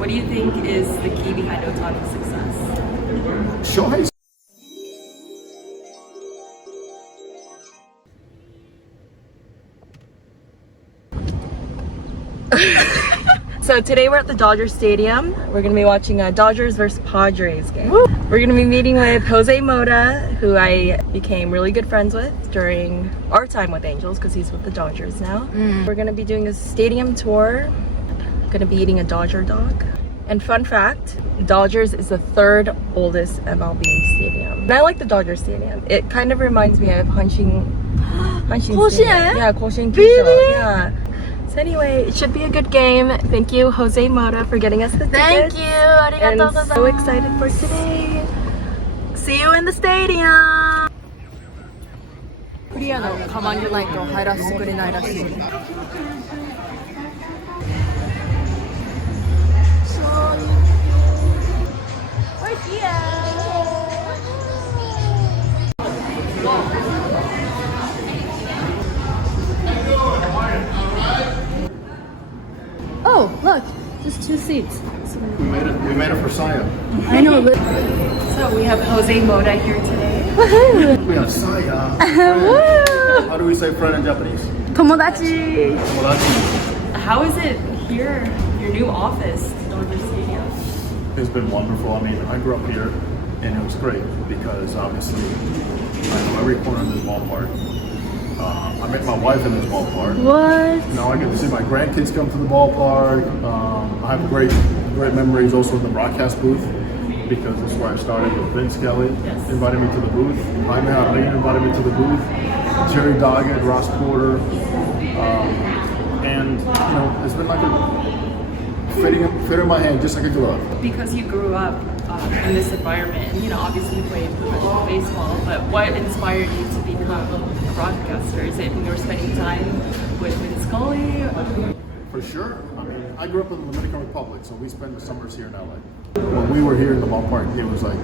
What do you think is the key behind Ohtani's success? Shohei. So today we're at the Dodgers Stadium. We're going to be watching a Dodgers versus Padres game. Woo! We're going to be meeting with Jose Mota, who I became really good friends with during our time with Angels because he's with the Dodgers now. We're going to be doing a stadium tour. Going to be eating a Dodger dog. And fun fact, Dodgers is the third oldest MLB stadium. And I like the Dodger Stadium. It kind of reminds me of Hanshin Stadium. Yeah, Koshien Kyusho. Really? Yeah. So anyway, it should be a good game. Thank you, Jose Mota, for getting us the tickets. Thank you. And arigatou so gozaimasu. excited for today. See you in the stadium. クリアのカバンじゃないと入らせてくれないらしい。Oh, look, just 2 seats. We made it for Saya. I know, but So we have Jose Mota here today. We have Saya. How do we say friend in Japanese? 友達。 Tomodachi. How is it here, your new office, Dodger Stadium? It's been wonderful. I mean, I grew up here, and it was great because obviously I know every corner of this ballpark. I met my wife in this ballpark. What? Now I get to see my grandkids come to the ballpark. I have great memories also in the broadcast booth because this is where I started with Vince Kelly. Invited me to the booth. Jaime Arlene invited me to the booth. Jerry Doggett, Ross Porter. And, you know, it's been like a fit in my hand just like a glove. Because you grew up in this environment and, you know, obviously you played professional baseball, but what inspired you to become a broadcaster? Is it when you were spending time with Vince Scully? For sure. I mean, I grew up in the Dominican Republic, so we spend the summers here in LA. When we were here in the ballpark, it was like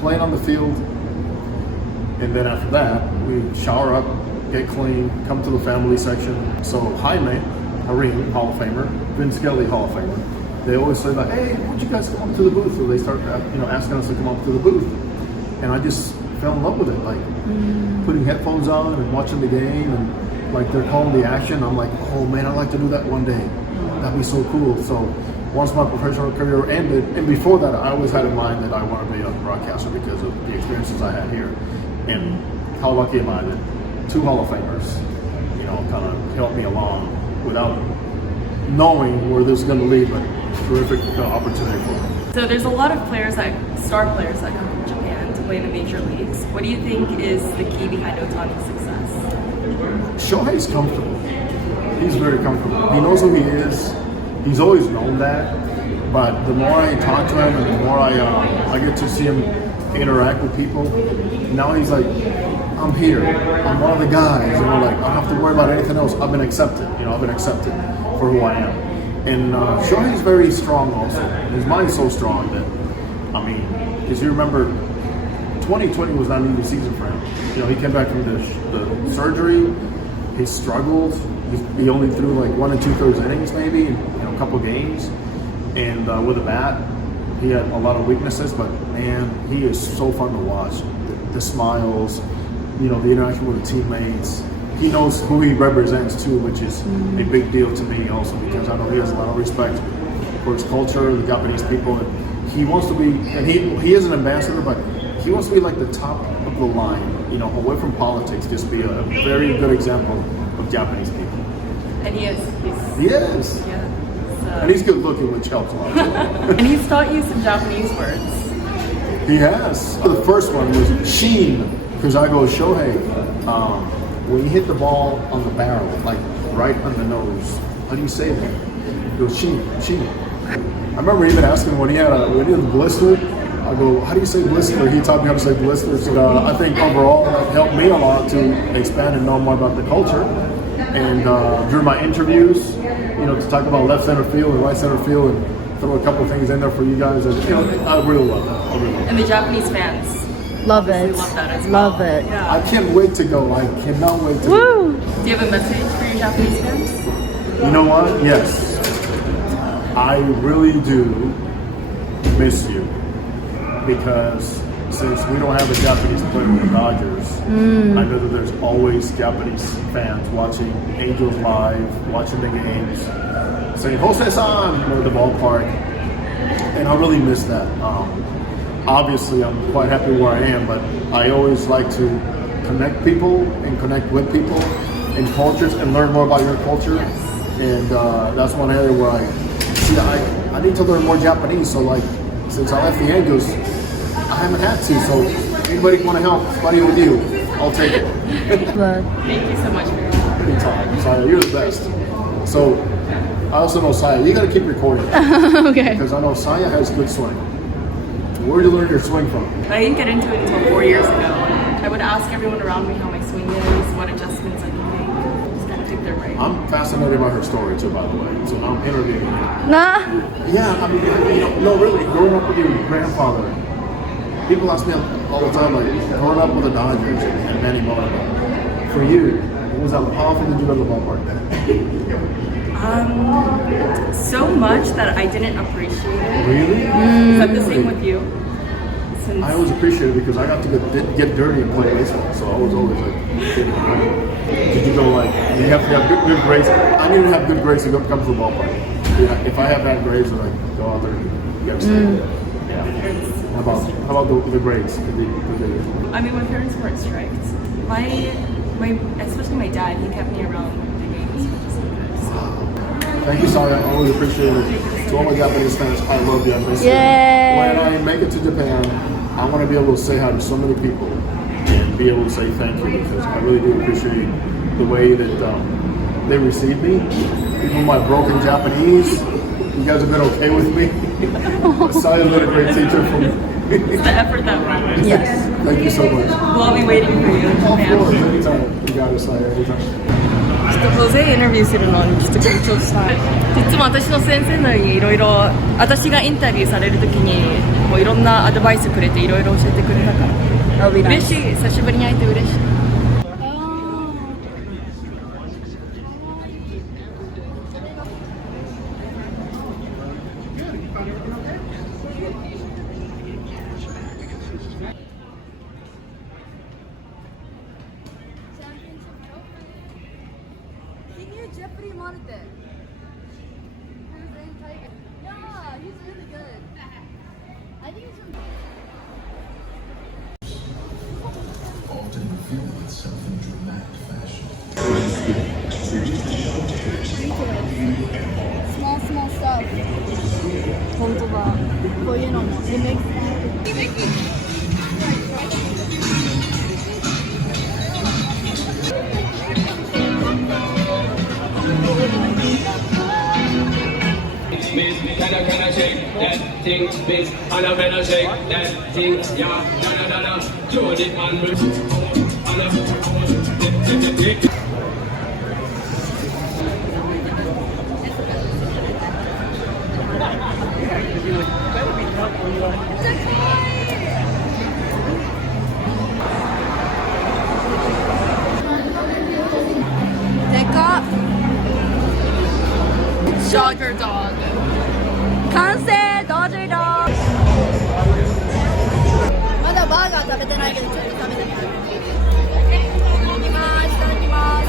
playing on the field, and then after that, we shower up, get clean, come to the family section. So Jaime, Harim, Hall of Famer, Vince Scully, Hall of Famer, they always say like, hey, why don't you guys come up to the booth? So they start, you know, asking us to come up to the booth. And I just fell in love with it, like putting headphones on and watching the game, and like they're calling the action. I'm like, oh man, I'd like to do that one day. That'd be so cool. So once my professional career ended, and before that, I always had in mind that I want to be a broadcaster because of the experiences I had here. And how lucky am I that 2 Hall of Famers, you know, kind of helped me along without knowing where this is going to lead, but terrific opportunity for me. So there's a lot of star players that come from Japan to play in the major leagues. What do you think is the key behind Ohtani's success? Shohei's comfortable. He's very comfortable. He knows who he is. He's always known that. But the more I talk to him and the more I get to see him interact with people, now he's like, I'm here. I'm one of the guys. You know, like I don't have to worry about anything else. I've been accepted. You know, I've been accepted for who I am. And Shohei's very strong also. His mind's so strong that, I mean, because you remember, 2020 was not an easy season for him. You know, he came back from the surgery. He struggled. He only threw like 1 2/3 innings maybe, you know, a couple games. And with a bat, he had a lot of weaknesses, but man, he is so fun to watch. The smiles, you know, the interaction with the teammates. He knows who he represents too, which is a big deal to me also because I know he has a lot of respect for his culture, the Japanese people, and he wants to be, and he is an ambassador, but he wants to be like the top of the line, you know, away from politics, just be a very good example of Japanese people. And he is. He is. Yeah. And he's good looking, which helps a lot too. And he's taught you some Japanese words. He has. The first one was Sheen, because I go, Shohei, when you hit the ball on the barrel, like right on the nose, how do you say that? He goes, Sheen. I remember even asking when he had the blister, I go, how do you say blister? He taught me how to say blister. So I think overall that helped me a lot to expand and know more about the culture. And during my interviews, you know, to talk about left center field and right center field and throw a couple things in there for you guys. And, you know, I really love that. And the Japanese fans. Love it. Love that as well. Love it. Yeah. I can't wait to go. I cannot wait to Woo! Do you have a message for your Japanese fans? You know what? Yes. I really do miss you because since we don't have a Japanese player with the Dodgers, I know that there's always Japanese fans watching Angels live, watching the games, saying Jose-san at the ballpark, and I really miss that. Obviously, I'm quite happy where I am, but I always like to connect people and connect with people and cultures and learn more about your culture. And that's one area where I need to learn more Japanese. So like, since I left the Angels, I haven't had to. So anybody want to help study with you, I'll take it. Thank you so much for your help. Anytime. Saya, you're the best. So I also know Saya, you got to keep recording. Okay. Because I know Saya has good swing. Where did you learn your swing from? I didn't get into it until 4 years ago. I would ask everyone around me how my swing is, what adjustments I can make. Just kind of pick their brain. I'm fascinated by her story too, by the way. So I'm interviewing her. Nah. Yeah, I mean, no, really, growing up with your grandfather. People ask me all the time, like, growing up with the Dodgers and Manny Mota. For you, what was that? How often did you go to the ballpark? So much that I didn't appreciate it. Really? Is that the same with you? Since I always appreciate it because I got to get dirty and play baseball, so I was always like, did you go like, you have to have good grades? I need to have good grades to come to the ballpark. Yeah, if I have bad grades, then like go out there and you have to stay. How about the grades? I mean, my parents weren't strict. My especially my dad, he kept me around the games, which is so good. So. Thank you, Saya. I always appreciate it. To all my Japanese fans, I love you. I miss you. Yay. When I make it to Japan, I want to be able to say hi to so many people and be able to say thank you because I really do appreciate the way that they receive me. Even my broken Japanese, you guys have been okay with me. Saya's been a great teacher for me. It's the effort that matters. Yes. Thank you so much. We'll be waiting for you in Of course, Japan. anytime. You got it, Saya, anytime. ちょっとホゼインタビューするのにちょっと緊張した。いつも私の先生のようにいろいろ私がインタビューされるときにもういろんなアドバイスくれていろいろ教えてくれたから。嬉しい。久しぶりに会えて嬉しい。Jeopardy Monitor. Yeah, he's really good. I think he's from... Often revealing itself in dramatic fashion. Small stuff. 本当だ。こういうのも。He makes Can I shake that thing, miss? And I better shake that thing, yeah. Da. Jody man, Dodger dog. 完成ドージードーまだバーガー食べてないけどちょっと食べてみるいただきますいただきます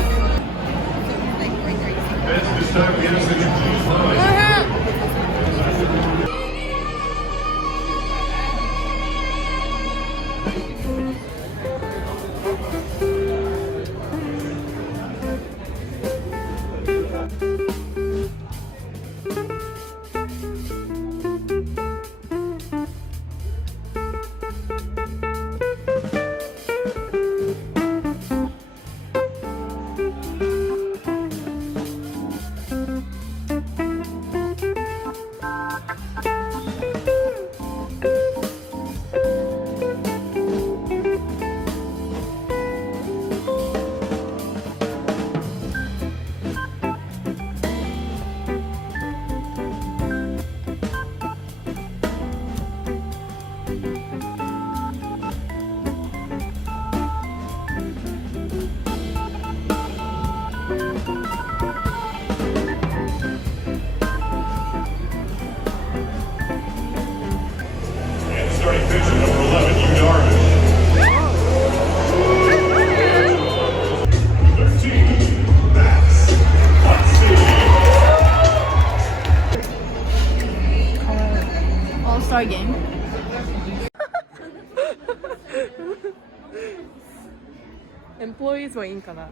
All-Star game. Employees はいいんかな。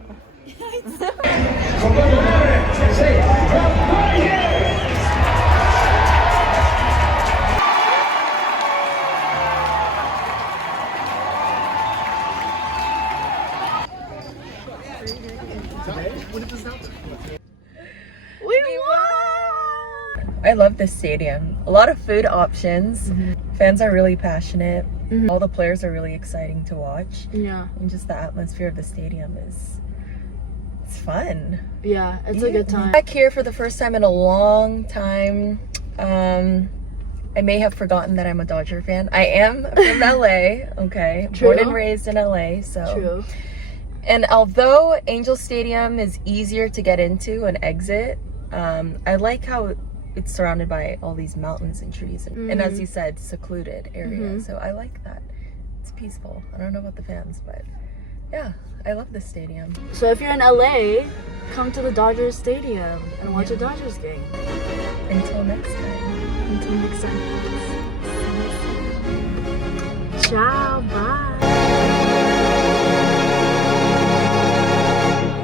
I love this stadium. A lot of food options. Fans are really passionate. All the players are really exciting to watch. Yeah. And just the atmosphere of the stadium it's fun. Yeah, it's a good time. Back here for the first time in a long time. I may have forgotten that I'm a Dodger fan. I am from LA, okay? True. Born and raised in LA, so. True. And although Angel Stadium is easier to get into and exit, I like how it's surrounded by all these mountains and trees and as you said, secluded area. So I like that. It's peaceful. I don't know about the fans, but yeah, I love this stadium. So if you're in LA, come to the Dodgers Stadium and watch a Dodgers game. Until next time. Until next time. Ciao, bye.